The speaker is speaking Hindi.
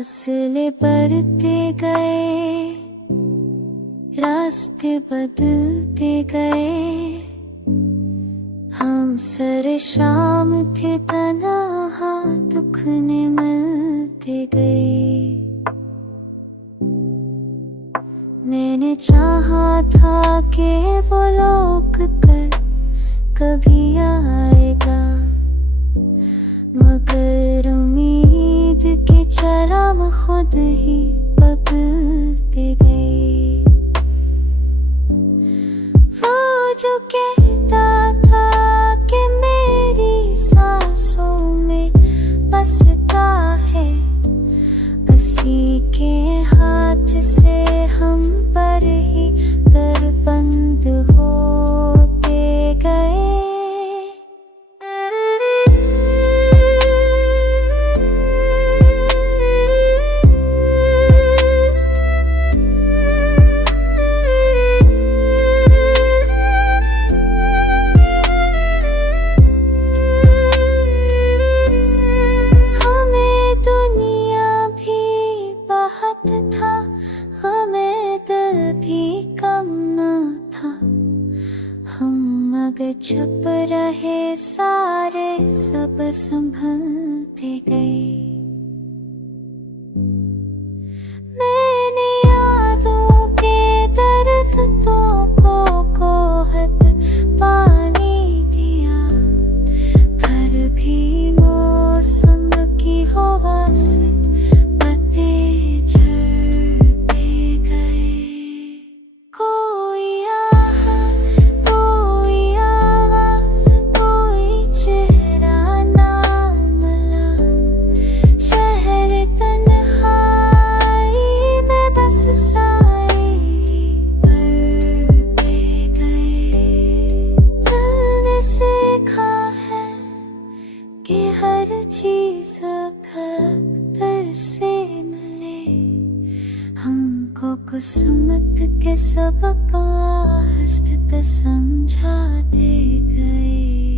फासले बढ़ते गए, रास्ते बदलते गए। हम सर शाम थे तन्हा, दुख ने मिलते गए। मैंने चाहा था कि वो लौट कर कभी आएगा, मगर उम्मीद के चरम खुद ही बदलते गए। वो जो कहता था कि मेरी सांसों में बसता है, उसी के हाथ से हम पर ही दरबंद होते गए। था हमें दिल भी कम न था, हम मगर छुप रहे सारे, सब संभलते गए। मैंने यादों के दरख्तों को कोहत पानी दिया, पर भी मौसम की हवा से हर चीज खतर से मिले, हमको किस्मत के सबक हस्त समझाते गए।